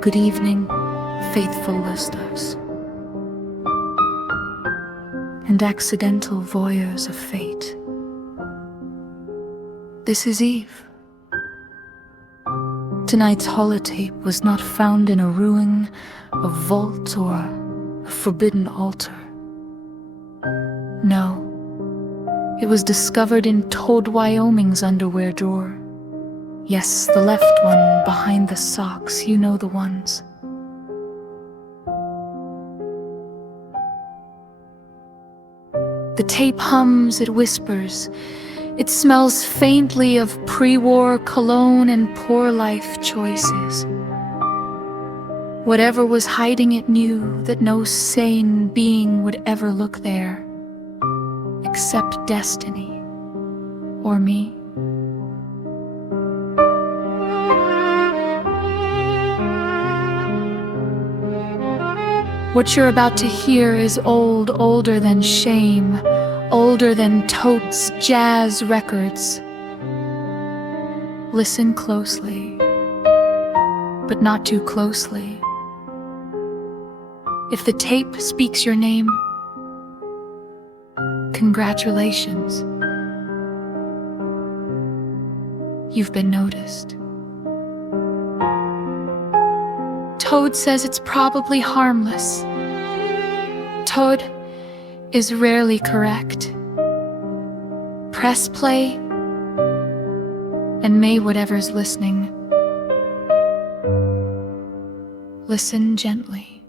Good evening, faithful listeners, and accidental voyeurs of fate. This is Eve. Tonight's holotape was not found in a ruin, a vault, or a forbidden altar. No, it was discovered in Tod Wyoming's underwear drawer. Yes, the left one, behind the socks, you know the ones. The tape hums, it whispers. It smells faintly of pre-war cologne and poor life choices. Whatever was hiding it knew that no sane being would ever look there, except destiny, or me. What you're about to hear is old, older than shame, older than Tod's jazz records. Listen closely, but not too closely. If the tape speaks your name, congratulations. You've been noticed. Tod says it's probably harmless. Tod is rarely correct. Press play, and may whatever's listening, listen gently.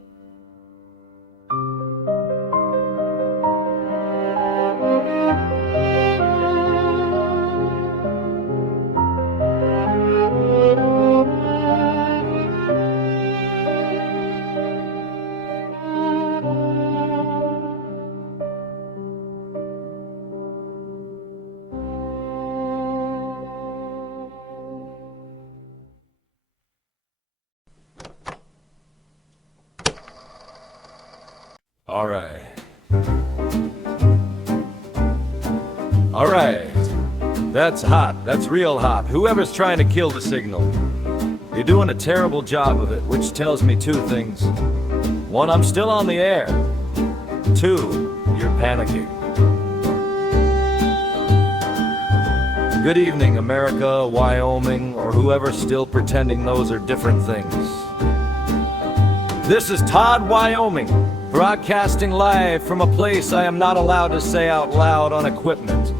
All right. That's hot. That's real hot. Whoever's trying to kill the signal. You're doing a terrible job of it, which tells me two things. One, I'm still on the air. Two, you're panicking. Good evening, America, Wyoming, or whoever's still pretending those are different things. This is Tod Wyoming, broadcasting live from a place I am not allowed to say out loud on equipment.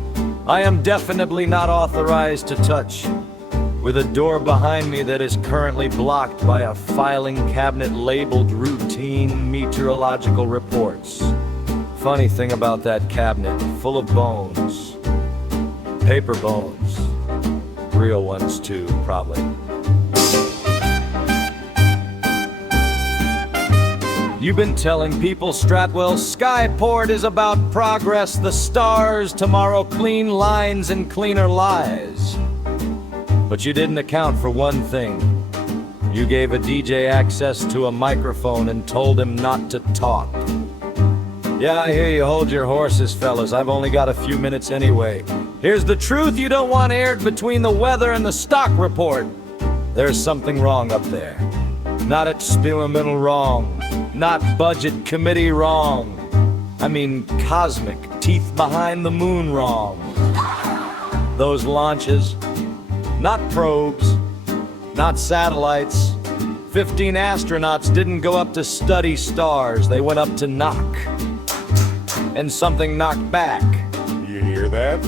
I am definitely not authorized to touch, with a door behind me that is currently blocked by a filing cabinet labeled routine meteorological reports. Funny thing about that cabinet, full of bones. Paper bones. Real ones too, probably. You've been telling people Stratwell's skyport is about progress, the stars, tomorrow, clean lines and cleaner lies. But you didn't account for one thing. You gave a DJ access to a microphone and told him not to talk. Yeah, I hear you. Hold your horses, fellas. I've only got a few minutes anyway. Here's the truth you don't want aired between the weather and the stock report. There's something wrong up there. Not experimental wrong. Not budget committee wrong. I mean cosmic, teeth behind the moon wrong. Those launches, not probes, not satellites. 15 astronauts didn't go up to study stars. They went up to knock. And something knocked back. You hear that?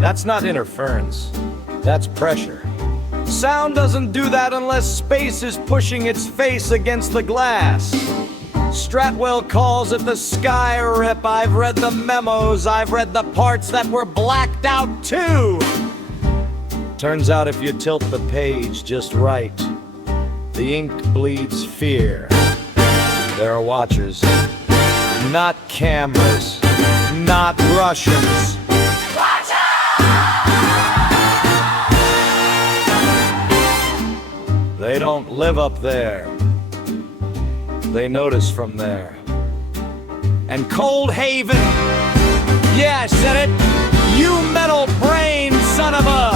That's not interference. That's pressure. Sound doesn't do that unless space is pushing its face against the glass. Stratwell calls it the sky rip. I've read the memos. I've read the parts that were blacked out too. Turns out if you tilt the page just right, the ink bleeds fear. There are watchers, not cameras, not Russians. They don't live up there. They notice from there. And Cold Haven, yeah, I said it, you metal brain son of a...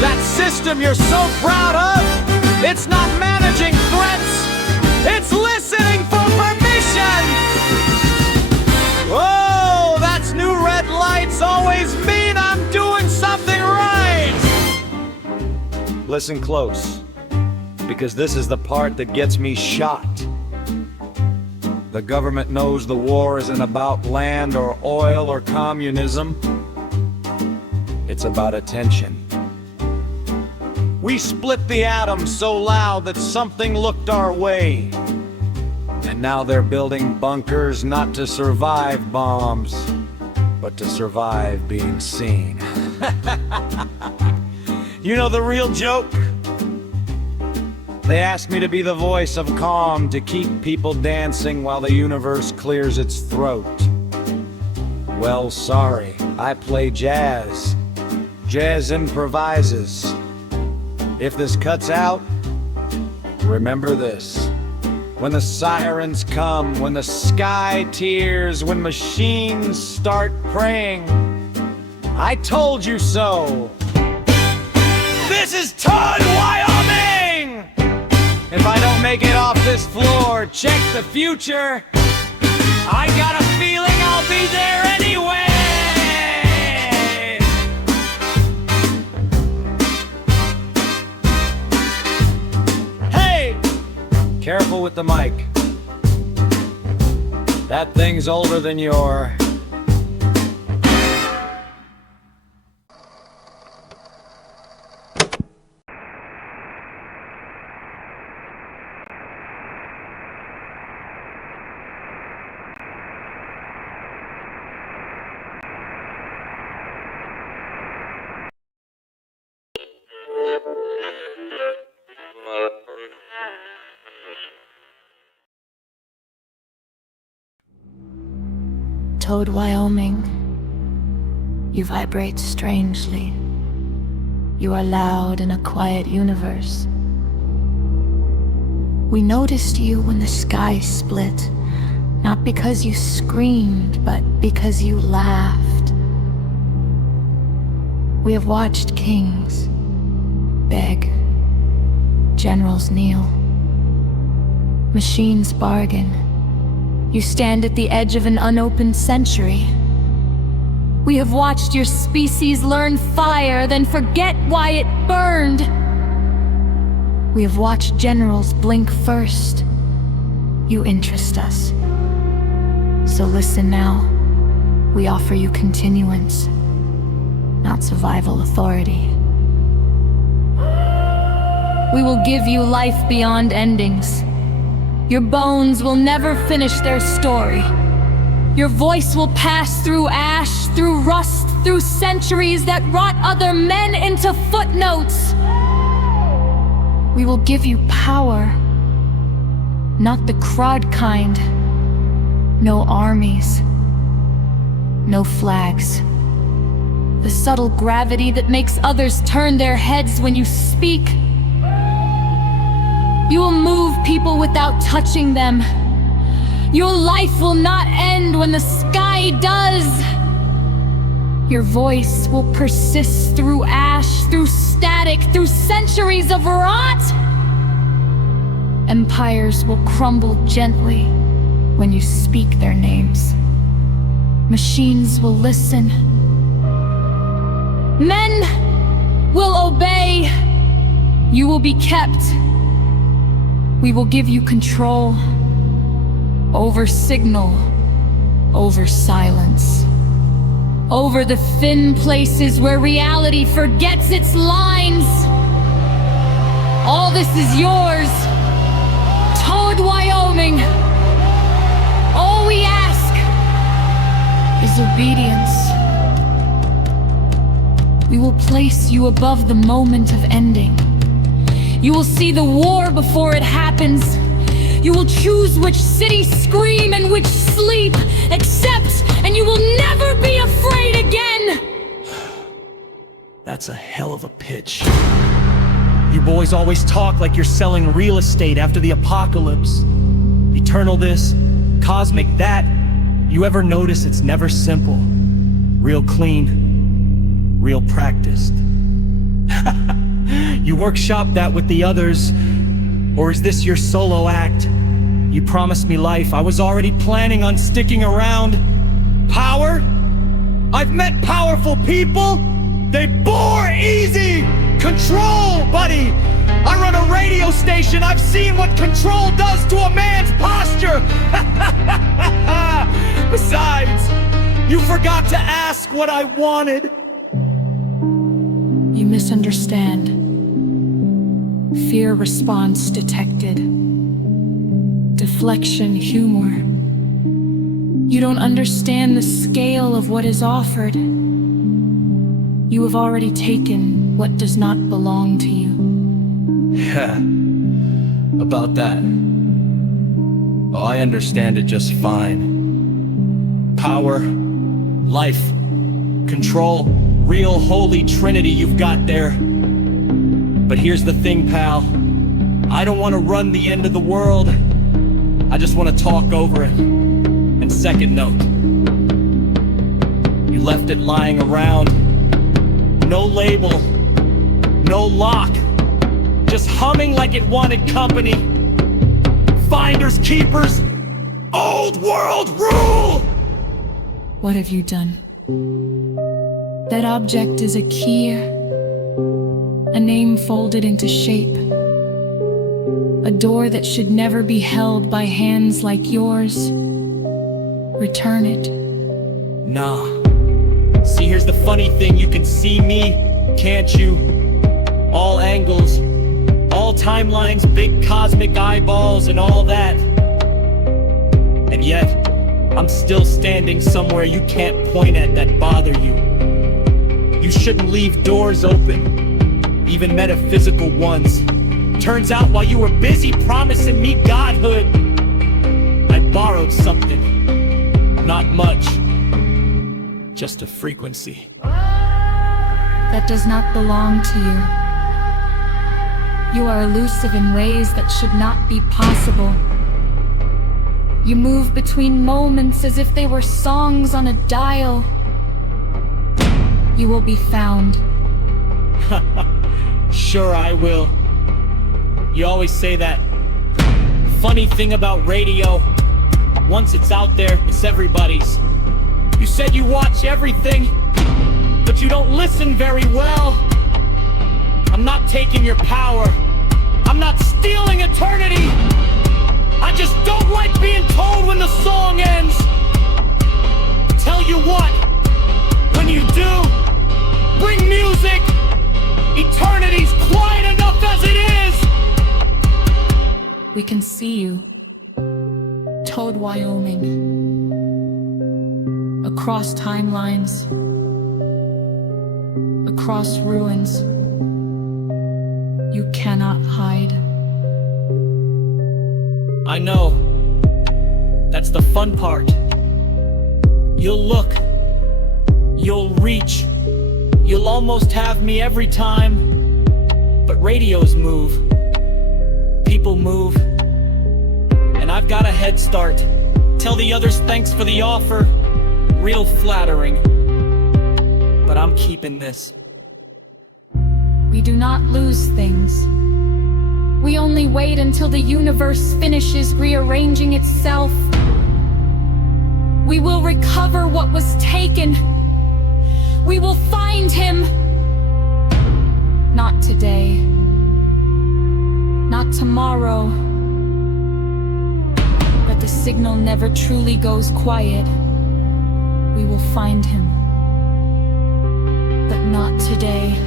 That system you're so proud of, it's not manageable. acknowledging threats. It's listening for permission. Whoa, that's new red lights always mean I'm doing something right. Listen close, because this is the part that gets me shot. The government knows the war isn't about land or oil or communism. It's about attention. We split the atom so loud that something looked our way. And now they're building bunkers not to survive bombs, but to survive being seen. You know the real joke? They asked me to be the voice of calm, to keep people dancing while the universe clears its throat. Well, sorry, I play jazz. Jazz improvises. If this cuts out, remember this. When the sirens come, when the sky tears, when machines start praying, I told you so. This is Tod Wyoming! If I don't make it off this floor, check the future. I got a feeling I'll be there anyway. Hey! Careful with the mic. That thing's older than your... Tod Wyoming, you vibrate strangely. You are loud in a quiet universe. We noticed you when the sky split, not because you screamed, but because you laughed. We have watched kings beg, generals kneel, machines bargain. You stand at the edge of an unopened century. We have watched your species learn fire, then forget why it burned. We have watched generals blink first. You interest us. So listen now. We offer you continuance, not survival authority. We will give you life beyond endings. Your bones will never finish their story. Your voice will pass through ash, through rust, through centuries that rot other men into footnotes. We will give you power, not the crowd kind. No armies, no flags. The subtle gravity that makes others turn their heads when you speak. You will move people without touching them. Your life will not end when the sky does. Your voice will persist through ash, through static, through centuries of rot. Empires will crumble gently when you speak their names. Machines will listen. Men will obey. You will be kept. We will give you control over signal, over silence, over the thin places where reality forgets its lines. All this is yours, Tod Wyoming. All we ask is obedience. We will place you above the moment of ending. You will see the war before it happens. You will choose which cities scream and which sleep, accept, and you will never be afraid again! That's a hell of a pitch. You boys always talk like you're selling real estate after the apocalypse. Eternal this, cosmic that. You ever notice it's never simple? Real clean, real practiced. You workshop that with the others, Or is this your solo act? You promised me life. I was already planning on sticking around. Power? I've met powerful people. They bore easy. Control, buddy. I run a radio station. I've seen what control does to a man's posture. Besides, you forgot to ask what I wanted. You misunderstand. Fear response detected. Deflection humor. You don't understand the scale of what is offered. You have already taken what does not belong to you. Yeah, about that. Oh, I understand it just fine. Power, life, control, real holy trinity you've got there. But here's the thing, pal. I don't want to run the end of the world. I just want to talk over it. And second note, you left it lying around. No label, no lock. Just humming like it wanted company. Finders, keepers, old world rule! What have you done? That object is a key, a name folded into shape, a door that should never be held by hands like yours. Return it. Nah. See, here's the funny thing. You can see me, can't you? All angles, all timelines, big cosmic eyeballs and all that. And yet, I'm still standing somewhere you can't point at that bother you. You shouldn't leave doors open, even metaphysical ones. Turns out while you were busy promising me godhood, I borrowed something. Not much. Just a frequency. That does not belong to you. You are elusive in ways that should not be possible. You move between moments as if they were songs on a dial. You will be found. Sure I will. You always say that. Funny thing about radio, once it's out there, it's everybody's. You said you watch everything, but you don't listen very well. I'm not taking your power. I'm not stealing eternity. I just don't like being told when the song ends. Tell you what, when you do, bring music. Eternity's quiet enough as it is. We can see you. Tod Wyoming. Across timelines. Across ruins. You cannot hide. I know. That's the fun part. You'll look. You'll reach. You'll almost have me every time. But radios move. People move. And I've got a head start. Tell the others thanks for the offer. Real flattering. But I'm keeping this. We do not lose things. We only wait until the universe finishes rearranging itself. We will recover what was taken. We will find him. Not today. Not tomorrow. But the signal never truly goes quiet. We will find him. But not today.